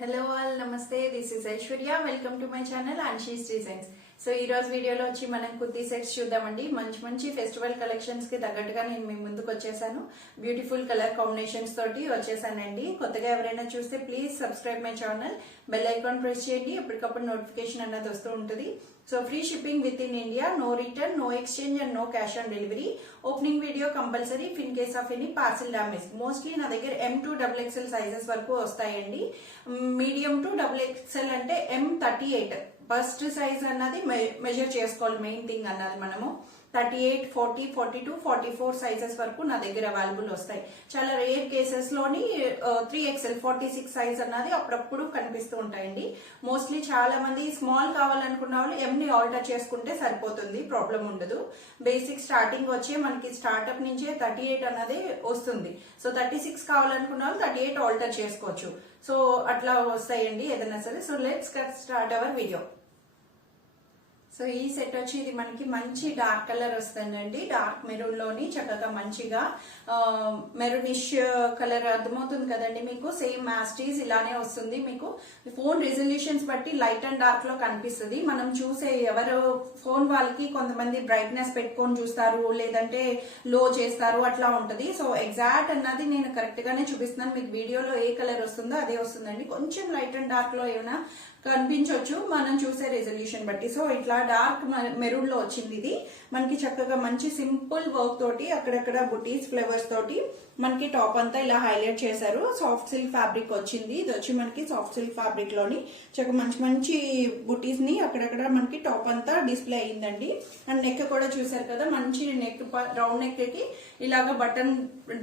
Hello all నమస్తే, this is Aishwarya. Welcome to my channel Anshi's designs. So ఈ రోజు వీడియోలో వచ్చి మనం కుర్తీ సెట్స్ చూద్దామండి. మంచి మంచి ఫెస్టివల్ కలెక్షన్స్ కి తగ్గట్టుగా నేను మీ ముందుకు వచ్చేసాను. బ్యూటిఫుల్ కలర్ కాంబినేషన్స్ తోటి వచ్చేసానండి. కొత్తగా ఎవరైనా చూస్తే please subscribe my channel, bell icon press చేయండి. ఎప్పటికప్పుడు నోటిఫికేషన్ అన్నది వస్తూ ఉంటుంది. So free shipping within India, no return, no exchange and no cash on delivery. Opening video compulsory in case of any parcel damage. Mostly నా దగ్గర M2 XXL sizes వరకు వస్తాయండి. Medium to XXL అంటే M38 first size అన్నది measure చేసుకోవాలి. Main thing అన్నది మనము 38, 40, 42, 44 sizes వరకు నా దగ్గర అవైలబుల్ వస్తాయి. చాలా రేర్ కేసెస్ లోని 3XL 46 సైజ్ అన్నది అప్పుడప్పుడు కనిపిస్తూ ఉంటాయండి. మోస్ట్లీ చాలా మంది స్మాల్ కావాలనుకున్న వాళ్ళు M ని ఆల్టర్ చేసుకుంటే సరిపోతుంది, ప్రాబ్లం ఉండదు. బేసిక్ స్టార్టింగ్ వచ్చే మనకి స్టార్ట్అప్ నుంచే 38 అన్నది వస్తుంది. సో 36 కావాలనుకున్న వాళ్ళు 38 ఆల్టర్ చేసుకోవచ్చు. సో అట్లా వస్తాయండి ఏదైనా సరే. So let's start our video. So ఈ సెట్ వచ్చి ఇది మనకి మంచి డార్క్ కలర్ వస్తుందండి. డార్క్ మెరూన్ లోని చక్కగా మంచిగా మెరూనిష్ కలర్ అర్థమవుతుంది కదండి మీకు. సేమ్ మ్యాస్టీస్ ఇలానే వస్తుంది. మీకు ఫోన్ రిజల్యూషన్స్ బట్టి లైట్ అండ్ డార్క్ లో కనిపిస్తుంది. మనం చూసే ఎవరు ఫోన్ వాళ్ళకి కొంతమంది బ్రైట్నెస్ పెట్టుకొని చూస్తారు, లేదంటే లో చేస్తారు, అట్లా ఉంటది. సో ఎగ్జాక్ట్ అన్నది నేను కరెక్ట్ గానే చూపిస్తున్నాను. మీకు వీడియోలో ఏ కలర్ వస్తుందో అదే వస్తుందండి. కొంచెం లైట్ అండ్ డార్క్ లో ఏమైనా కనిపించవచ్చు మనం చూసే రెజల్యూషన్ బట్టి. సో ఇట్లా డార్క్ మెరూన్ లో వచ్చింది ఇది. మనకి చక్కగా మంచి సింపుల్ వర్క్ తోటి అక్కడక్కడ బుటీస్ ఫ్లవర్స్ తోటి మనకి టాప్ అంతా ఇలా హైలైట్ చేశారు. సాఫ్ట్ సిల్క్ ఫ్యాబ్రిక్ వచ్చింది. ఇది వచ్చి మనకి సాఫ్ట్ సిల్క్ ఫ్యాబ్రిక్ లోని చక్కగా మంచి మంచి బుటీస్ ని అక్కడక్కడ మనకి టాప్ అంతా డిస్ప్లే అయిందండి. అండ్ నెక్ కూడా చూసారు కదా, మంచి నెక్, రౌండ్ నెక్ కి ఇలాగా బటన్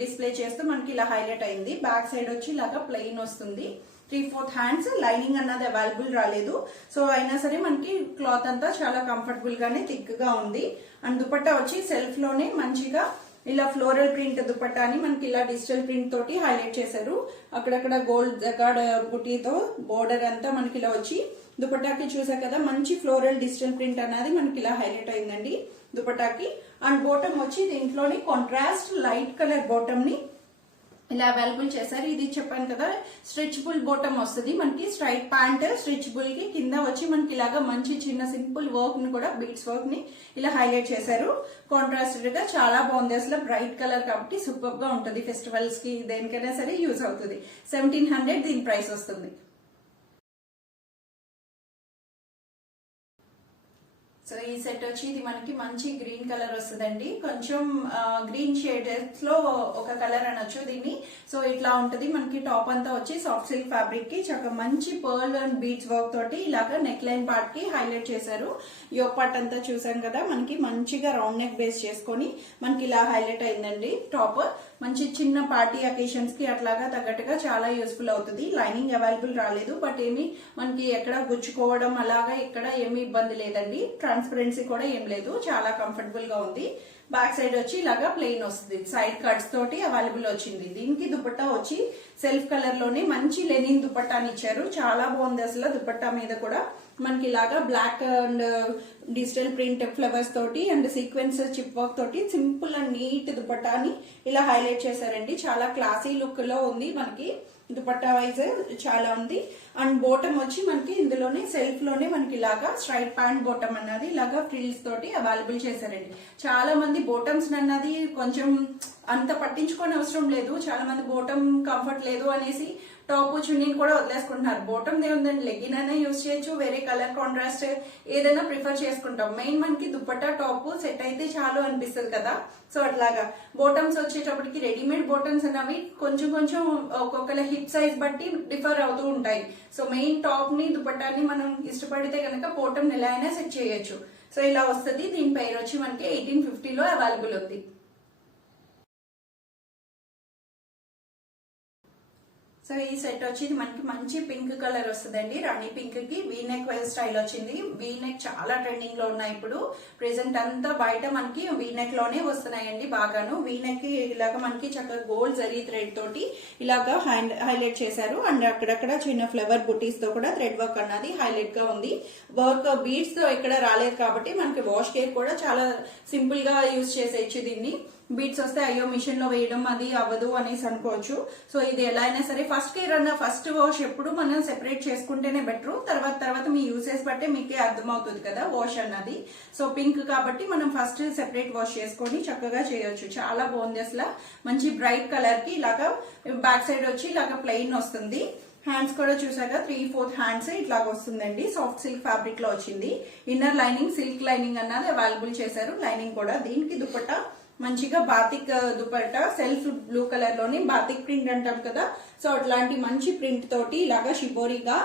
డిస్ప్లే చేస్తూ మనకి ఇలా హైలైట్ అయింది. బ్యాక్ సైడ్ వచ్చి ఇలాగా ప్లెయిన్ వస్తుంది. 3/4 హ్యాండ్స్, లైనింగ్ అన్నది అవైలబుల్ రాలేదు. సో అయినా సరే మనకి క్లాత్ అంతా చాలా కంఫర్టబుల్ గానే థిక్ గా ఉంది. అండ్ దుపట్టా వచ్చి సెల్ఫ్ లోనే మంచిగా ఇలా ఫ్లోరల్ ప్రింట్ దుపట్టాని మనకి ఇలా డిజిటల్ ప్రింట్ తోటి హైలైట్ చేశారు. అక్కడక్కడ గోల్డ్ జకార్డ్ బుటీతో బోర్డర్ అంతా మనకి ఇలా వచ్చి దుపట్టాకి చూసా కదా, మంచి ఫ్లోరల్ డిజిటల్ ప్రింట్ అనేది మనకి ఇలా హైలైట్ అయిందండి దుపట్టాకి. అండ్ బాటమ్ వచ్చి దీంట్లోని కాంట్రాస్ట్ లైట్ కలర్ బాటమ్ ని ఇలా అవైలబుల్ చేశారు. ఇది చెప్పాను కదా, స్ట్రెచబుల్ బాటమ్ వస్తుంది మనకి. స్ట్రైట్ ప్యాంట్ స్ట్రెచబుల్ కి కింద వచ్చి మనకి ఇలాగా మంచి చిన్న సింపుల్ వర్క్ ని కూడా, బీట్స్ వర్క్ ని ఇలా హైలైట్ చేశారు. కాంట్రాస్టెడ్ గా చాలా బాగుంది. అసలు బ్రైట్ కలర్ కాబట్టి సూపర్ గా ఉంటుంది. ఫెస్టివల్స్ కి దేనికైనా సరే యూజ్ అవుతుంది. 1700 దీని ప్రైస్ వస్తుంది. సో ఈ సెట్ వచ్చి ఇది మనకి మంచి గ్రీన్ కలర్ వస్తుందండి. కొంచెం గ్రీన్ షేడ్స్ లో ఒక కలర్ అనొచ్చు దీన్ని. సో ఇట్లా ఉంటది మనకి. టాప్ అంతా వచ్చి సాఫ్ట్ సిల్క్ ఫ్యాబ్రిక్ కి చక్కగా మంచి పర్ల్ అండ్ బీట్స్ వర్క్ తోటి ఇలాగా నెక్ లైన్ పార్ట్ కి హైలైట్ చేశారు. యోక్ పార్ట్ అంతా చూసాం కదా, మనకి మంచిగా రౌండ్ నెక్ బేస్ చేసుకొని మనకి ఇలా హైలైట్ అయిందండి. టాప్ మంచి చిన్న పార్టీ అకేషన్స్ కి అట్లాగా తగ్గట్టుగా చాలా యూస్ఫుల్ అవుతుంది. లైనింగ్ అవైలబుల్ రాలేదు, బట్ ఏమి మనకి ఎక్కడ గుచ్చుకోవడం అలాగా ఇక్కడ ఏమి ఇబ్బంది లేదండి. ట్రాన్స్పరెన్సీ కూడా ఏం లేదు, చాలా కంఫర్టబుల్ గా ఉంది. బ్యాక్ సైడ్ వచ్చి ఇలాగా ప్లెయిన్ వస్తుంది. సైడ్ కట్స్ తోటి అవైలబుల్ వచ్చింది. దీనికి దుపట్టా వచ్చి సెల్ఫ్ కలర్ లోనే మంచి లెనిన్ దుపట్టాని ఇచ్చారు. చాలా బాగుంది అసలు. దుపట్టా మీద కూడా మనకి ఇలాగా black and digital print flowers తోటి అండ్ సీక్వెన్స్ చిప్ వర్క్ తోటి సింపుల్ అండ్ నీట్ దుపట్టాని ఇలా హైలైట్ చేశారండి. చాలా క్లాసీ లుక్ లో ఉంది మనకి. దుపట్టా వైజ్ చాలా ఉంది. అండ్ బాటమ్ వచ్చి మనకి ఇందులోనే సెల్ఫ్ లోనే మనకి ఇలాగా స్ట్రైట్ ప్యాంట్ బాటమ్ అన్నది ఇలాగా ఫ్రిల్స్ తోటి అవైలబుల్ చేశారండి. చాలా మంది బాటమ్స్ అన్నది కొంచెం అంత పట్టించుకోని అవసరం లేదు. చాలా మంది బాటమ్ కంఫర్ట్ లేదు అనేసి టాప్ చున్నీని కూడా వదిలేసుకుంటున్నారు. బాటమ్ ఏముందండి, లెగ్గిన్ అయినా యూజ్ చేయొచ్చు, వేరే కలర్ కాంట్రాస్ట్ ఏదైనా ప్రిఫర్ చేసుకుంటాం. మెయిన్ మనకి దుపట్టా టాప్ సెట్ అయితే చాలు అనిపిస్తుంది కదా. సో అట్లాగా బాటమ్స్ వచ్చేటప్పటికి రెడీమేడ్ బాటమ్స్ అనేవి కొంచెం కొంచెం ఒక్కొక్కల హిప్ సైజ్ బట్టి డిఫర్ అవుతూ ఉంటాయి. సో మెయిన్ టాప్ ని దుపట్టాని మనం ఇష్టపడితే కనుక బాటమ్ ఎలా అయినా సెట్ చేయొచ్చు. సో ఇలా వస్తుంది. దీని పేరు వచ్చి మనకి 1850 లో అవైలబుల్ ఉంది. సో ఈ సెట్ వచ్చి మనకి మంచి పింక్ కలర్ వస్తుందండి. రాణి పింక్ కి వీ నెక్ వైజ్ స్టైల్ వచ్చింది. వీ నెక్ చాలా ట్రెండింగ్ లో ఉన్నాయి ఇప్పుడు. ప్రెసెంట్ అంతా బయట మనకి వీ నెక్ లోనే వస్తున్నాయండి బాగాను. వీ నెక్ కి ఇలాగా మనకి చక్కగా గోల్డ్ జరీ థ్రెడ్ తోటి ఇలాగా హైలైట్ చేశారు. అండ్ అక్కడక్కడ చిన్న ఫ్లవర్ బుటీస్ తో కూడా థ్రెడ్ వర్క్ అన్నది హైలైట్ గా ఉంది. వర్క్ బీడ్స్ తో ఇక్కడ రాలేదు కాబట్టి మనకి వాష్ కేర్ కూడా చాలా సింపుల్ గా యూజ్ చేసేయచ్చు దీన్ని. బీట్స్ వస్తే అయ్యో మిషన్ లో వేయడం అది అవ్వదు అనేసి అనుకోవచ్చు. సో ఇది ఎలా అయినా సరే ఫస్ట్ వాష్ ఎప్పుడు మనం సెపరేట్ చేసుకుంటేనే బెటర్. తర్వాత మీ యూసేజ్ బట్టే మీకే అర్థమవుతుంది కదా వాష్ అన్నది. సో పింక్ కాబట్టి మనం ఫస్ట్ సెపరేట్ వాష్ చేసుకొని చక్కగా చేయొచ్చు. చాలా బాగుంది అసలు, మంచి బ్రైట్ కలర్ కి ఇలాగా బ్యాక్ సైడ్ వచ్చి ఇలాగా ప్లెయిన్ వస్తుంది. హ్యాండ్స్ కూడా చూసాక 3/4 హ్యాండ్స్ ఇట్లాగా వస్తుందండి. సాఫ్ట్ సిల్క్ ఫ్యాబ్రిక్ లో వచ్చింది. ఇన్నర్ లైనింగ్ సిల్క్ లైనింగ్ అన్నది అవైలబుల్ చేశారు. లైనింగ్ కూడా దీనికి దుపట్టా మంచిగా batik dupatta self blue colour లోని బాతిక్ ప్రింట్ అంటాం కదా, సో అట్లాంటి మంచి ప్రింట్ తోటి ఇలాగా షిబోరిగా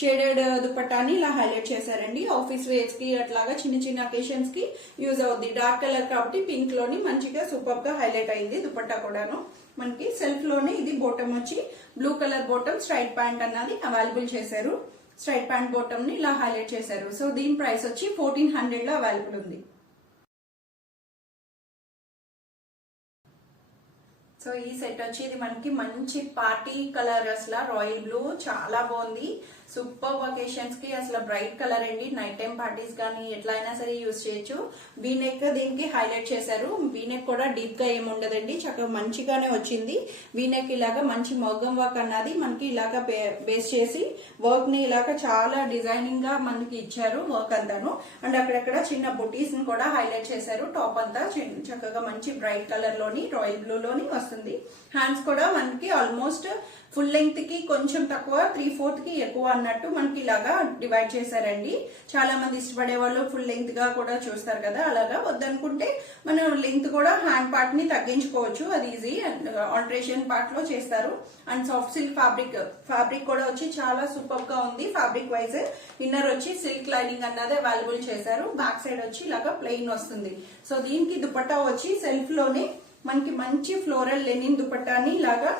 షేడెడ్ దుపట్టాని ఇలా హైలైట్ చేశారండి. ఆఫీస్ వేర్స్ కి అట్లాగా చిన్న చిన్న అకేషన్స్ కి యూజ్ అవుద్ది. డార్క్ కలర్ కాబట్టి పింక్ లోని మంచిగా సూపర్ గా హైలైట్ అయింది దుపట్టా కూడాను. మనకి సెల్ఫ్ లోనే ఇది బోటం వచ్చి blue colour bottom straight pant అన్నది అవైలబుల్ చేశారు. స్ట్రైట్ ప్యాంట్ బోటం ని ఇలా హైలైట్ చేశారు. సో దీని ప్రైస్ వచ్చి 1400 లో అవైలబుల్ ఉంది. సో ఈ సెట్ వచ్చి ఇది మనకి మంచి పార్టీ కలర్, అసలు రాయల్ బ్లూ చాలా బాగుంది. సూపర్ ఒకేషన్స్ కి అసలు బ్రైట్ కలర్ అండి. నైట్ టైం పార్టీస్ కానీ ఎట్లా అయినా సరే యూజ్ చేయొచ్చు. వీనెక్ దీనికి హైలైట్ చేశారు. వీనెక్ కూడా డీప్ గా ఏమి ఉండదండి, చక్కగా మంచిగానే వచ్చింది. వీనెక్ ఇలాగా మంచి మగ్గం వర్క్ అన్నది మనకి ఇలాగా బేస్ చేసి వర్క్ ని ఇలాగా చాలా డిజైనింగ్ గా మనకి ఇచ్చారు వర్క్ అంతాను. అండ్ అక్కడక్కడ చిన్న బుటీస్ ని కూడా హైలైట్ చేశారు. టాప్ అంతా చక్కగా మంచి బ్రైట్ కలర్ లోని రాయల్ బ్లూ లోని వస్తుంది. హ్యాండ్స్ కూడా మనకి ఆల్మోస్ట్ ఫుల్ లెంగ్త్ కి కొంచెం తక్కువ 3/4 కి ఎక్కువ అన్నట్టు మనకి ఇలాగా డివైడ్ చేశారండి. చాలా మంది ఇష్టపడే వాళ్ళు ఫుల్ లెంగ్త్ గా కూడా చూస్తారు కదా, అలాగా వద్దనుకుంటే మనం లెంగ్త్ కూడా హ్యాండ్ పార్ట్ ని తగ్గించుకోవచ్చు. అది ఈజీ ఆల్టరేషన్ పార్ట్ లో చేస్తారు. అండ్ సాఫ్ట్ సిల్క్ ఫ్యాబ్రిక్ కూడా వచ్చి చాలా సూపర్ గా ఉంది. ఫ్యాబ్రిక్ వైజ్ ఇన్నర్ వచ్చి సిల్క్ లైనింగ్ అన్నది అవైలబుల్ చేశారు. బ్యాక్ సైడ్ వచ్చి ఇలాగా ప్లెయిన్ వస్తుంది. సో దీనికి దుపట్టా వచ్చి సెల్ఫ్ లోనే మనకి మంచి ఫ్లోరల్ లెనిన్ దుపట్టాని ఇలాగా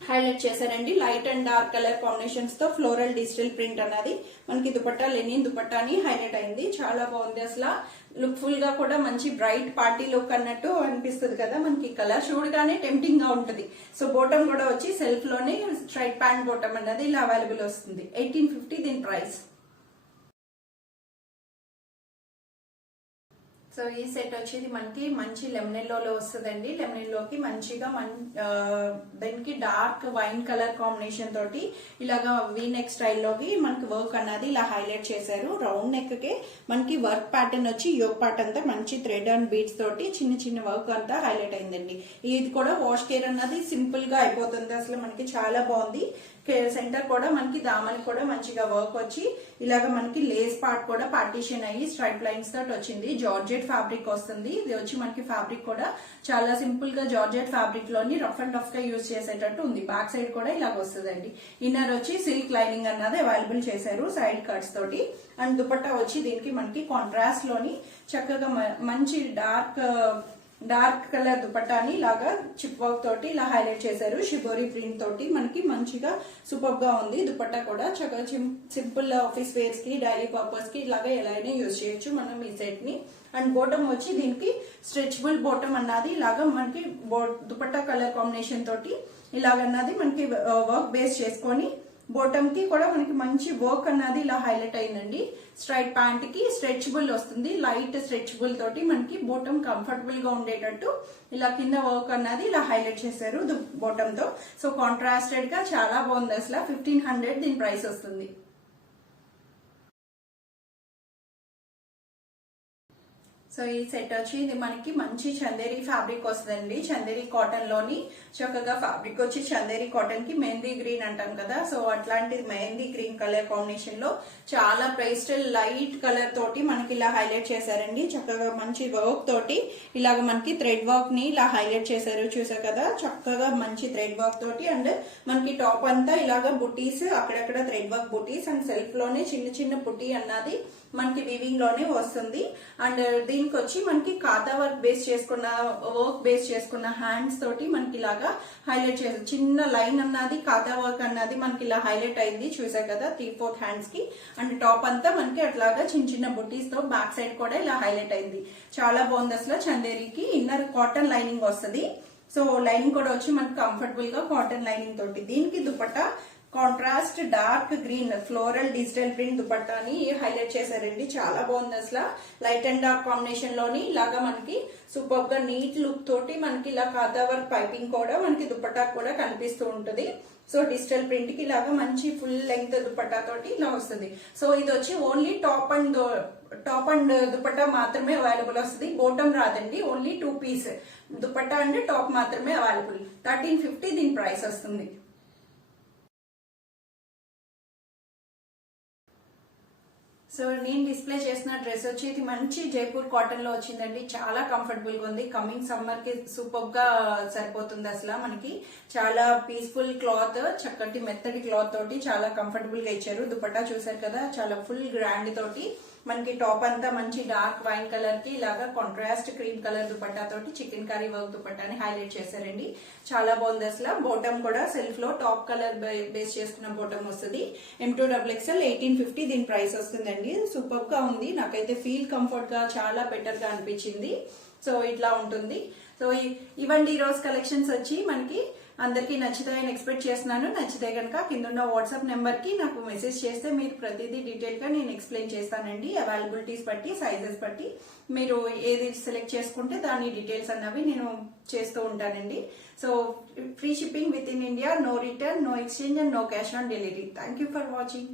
హైలైట్ చేశారండి. Light and dark colour combinations తో ఫ్లోరల్ డిజిటల్ ప్రింట్ అన్నది మనకి దుపట్టా లెనిన్ దుపట్టాని హైలైట్ అయింది. చాలా బాగుంది అసలు. లుక్ ఫుల్ గా కూడా మంచి బ్రైట్ పార్టీ లుక్ అన్నట్టు అనిపిస్తుంది కదా మనకి. కలర్ చూడగానే టెంప్టింగ్ గా ఉంటుంది. సో బోటం కూడా వచ్చి సెల్ఫ్ లోనే స్ట్రైట్ ప్యాంట్ బోటం అన్నది ఇలా అవైలబుల్ వస్తుంది. 1850 దీని ప్రైస్. సో ఈ సెట్ వచ్చేది మనకి మంచి లెమన్ ఎల్లోలో వస్తుందండి. లెమన్ ఎల్లోకి మంచిగా దానికి డార్క్ వైన్ కలర్ కాంబినేషన్ తోటి ఇలాగా వీ నెక్ స్టైల్లోకి మనకి వర్క్ అన్నది ఇలా హైలైట్ చేశారు. రౌండ్ నెక్ కి మనకి వర్క్ ప్యాటర్న్ వచ్చి యోగ్ పార్ట్ అంతా మంచి థ్రెడ్ అండ్ బీడ్స్ తోటి చిన్న చిన్న వర్క్ అంతా హైలైట్ అయిందండి. ఇది కూడా వాష్ కేర్ అన్నది సింపుల్ గా అయిపోతుంది. అసలు మనకి చాలా బాగుంది. సెంటర్ కూడా మనకి దామని కూడా మంచిగా వర్క్ వచ్చి ఇలాగ మనకి లేస్ పార్ట్ కూడా పార్టీషన్ అయ్యి స్ట్రైప్ లైన్స్ తోటి వచ్చింది. జార్జెట్ ఫ్యాబ్రిక్ వస్తుంది. ఇది వచ్చి మనకి ఫ్యాబ్రిక్ కూడా చాలా సింపుల్ గా జార్జెట్ ఫ్యాబ్రిక్ లోని రఫ్ అండ్ టఫ్ గా యూజ్ చేసేటట్టు ఉంది. బ్యాక్ సైడ్ కూడా ఇలాగ వస్తుందండి. ఇన్నర్ వచ్చి సిల్క్ లైనింగ్ అన్నది అవైలబుల్ చేశారు సైడ్ కట్స్ తోటి. అండ్ దుపట్టా వచ్చి దీనికి మనకి కాంట్రాస్ట్ లోని చక్కగా మంచి డార్క్ కలర్ దుపట్టాని ఇలాగా చిప్ వర్క్ తోటి ఇలా హైలైట్ చేశారు. షిబోరి ప్రింట్ తోటి మనకి మంచిగా సూపర్ గా ఉంది. దుపట్టా కూడా చక్కగా సింపుల్ ఆఫీస్ వేర్స్ కి డైలీ పర్పస్ కి ఇలాగా ఎలా అయినా యూజ్ చేయొచ్చు మనం ఈ సెట్ ని. అండ్ బోటం వచ్చి దీనికి స్ట్రెచబుల్ బోటం అన్నది ఇలాగా మనకి దుపట్టా కలర్ కాంబినేషన్ తోటి ఇలాగన్నది మనకి వర్క్ బేస్ చేసుకొని బోటం కి కూడా మనకి మంచి వర్క్ అన్నది ఇలా హైలైట్ అయిందండి. స్ట్రైట్ ప్యాంట్ కి స్ట్రెచబుల్ వస్తుంది. లైట్ స్ట్రెచబుల్ తోటి మనకి బోటం కంఫర్టబుల్ గా ఉండేటట్టు ఇలా కింద వర్క్ అన్నది ఇలా హైలైట్ చేశారు బోటం తో. సో కాంట్రాస్టెడ్ గా చాలా బాగుంది అసలు. 1500 దీని ప్రైస్ వస్తుంది. సో ఈ సెట్ వచ్చి ఇది మనకి మంచి చందేరి ఫ్యాబ్రిక్ వస్తుందండి. చందేరి కాటన్ లోని చక్కగా ఫ్యాబ్రిక్ వచ్చి చందేరి కాటన్ కి మెహందీ గ్రీన్ అంటాం కదా, సో అట్లాంటి మెహందీ గ్రీన్ కలర్ కాంబినేషన్ లో చాలా పేస్టల్ లైట్ కలర్ తోటి మనకి ఇలా హైలైట్ చేశారండి. చక్కగా మంచి వర్క్ తోటి ఇలాగ మనకి థ్రెడ్ వర్క్ ని ఇలా హైలైట్ చేశారు. చూసారు కదా, చక్కగా మంచి థ్రెడ్ వర్క్ తోటి. అండ్ మనకి టాప్ అంతా ఇలాగ బుటీస్, అక్కడక్కడ thread work buttis and self లోనే చిన్న చిన్న బుటీ అన్నది మనకి వీవింగ్ లోనే వస్తుంది. అండ్ దీనికి వచ్చి మనకి ఖాతా వర్క్ బేస్ చేసుకున్న హ్యాండ్స్ తోటి మనకి ఇలాగా హైలైట్ చేశారు. చిన్న లైన్ అన్నది ఖాతా వర్క్ అన్నది మనకి ఇలా హైలైట్ అయింది. చూసారు కదా 3/4 హ్యాండ్స్ కి. అండ్ టాప్ అంతా మనకి అట్లాగా చిన్న చిన్న బుటీస్ తో బ్యాక్ సైడ్ కూడా ఇలా హైలైట్ అయింది. చాలా బాగుంది అసలు. చందేరికి ఇన్నర్ కాటన్ లైనింగ్ వస్తుంది. సో లైనింగ్ కూడా వచ్చి మనకి కంఫర్టబుల్ గా కాటన్ లైనింగ్ తోటి. దీనికి dupatta contrast contrast dark green floral digital print దుపట్టాని హైలైట్ చేశారండి. చాలా బాగుంది అసలు. లైట్ అండ్ డార్క్ కాంబినేషన్ లోని ఇలాగా మనకి సూపర్ గా నీట్ లుక్ తోటి మనకి ఇలా ఖాతా వర్క్ పైపింగ్ కూడా మనకి దుపట్టా కూడా కనిపిస్తూ ఉంటుంది. సో డిజిటల్ ప్రింట్ కి ఇలాగా మంచి ఫుల్ లెంగ్త్ దుపట్టా తోటి ఇలా వస్తుంది. సో ఇది వచ్చి ఓన్లీ టాప్ అండ్ దుపట్టా మాత్రమే అవైలబుల్ వస్తుంది. బోటం రాదండి. Only 2 piece dupatta and top మాత్రమే అవైలబుల్. 1350 దీని ప్రైస్ వస్తుంది. సో నేను డిస్ప్లే చేసిన డ్రెస్ వచ్చి ఇది మంచి జైపూర్ కాటన్ లో వచ్చిందండి. చాలా కంఫర్టబుల్ గా ఉంది. కమింగ్ సమ్మర్ కి సూపర్ గా సరిపోతుంది అసలు. మనకి చాలా పీస్ఫుల్ క్లాత్, చక్కటి మెత్తటి క్లాత్ తోటి చాలా కంఫర్టబుల్ గా ఇచ్చారు. దుపట్టా చూసారు కదా, చాలా ఫుల్ గ్రాండ్ తోటి మనకి టాప్ అంతా మంచి డార్క్ వైన్ కలర్ కి ఇలాగా కాంట్రాస్ట్ క్రీమ్ కలర్ దుపట్టా తోటి చికెన్ కర్రీ వర్క్ దుపట్టాని హైలైట్ చేశారండి. చాలా బాగుంది అసలు. బోటం కూడా సెల్ఫ్ లో టాప్ కలర్ బేస్ చేసుకున్న బోటం వస్తుంది. M2XXL 1850 దీని ప్రైస్ వస్తుందండి. సూపర్ గా ఉంది. నాకైతే ఫీల్ కంఫర్ట్ గా చాలా బెటర్ గా అనిపించింది. సో ఇట్లా ఉంటుంది. సో ఇవండి ఈ రోజు కలెక్షన్స్ వచ్చి మనకి అందరికీ నచ్చుతాయని ఎక్స్పెక్ట్ చేస్తున్నాను. నచ్చితే కనుక కింద వాట్సాప్ నెంబర్ కి నాకు మెసేజ్ చేస్తే మీరు ప్రతిదీ డీటెయిల్ గా నేను ఎక్స్ప్లెయిన్ చేస్తానండి. అవైలబిలిటీస్ బట్టి, సైజెస్ బట్టి మీరు ఏది సెలెక్ట్ చేసుకుంటే దాని డీటెయిల్స్ అన్నవి నేను చేస్తూ ఉంటానండి. So free shipping within India, no return, no exchange and no cash on delivery. Thank you for watching.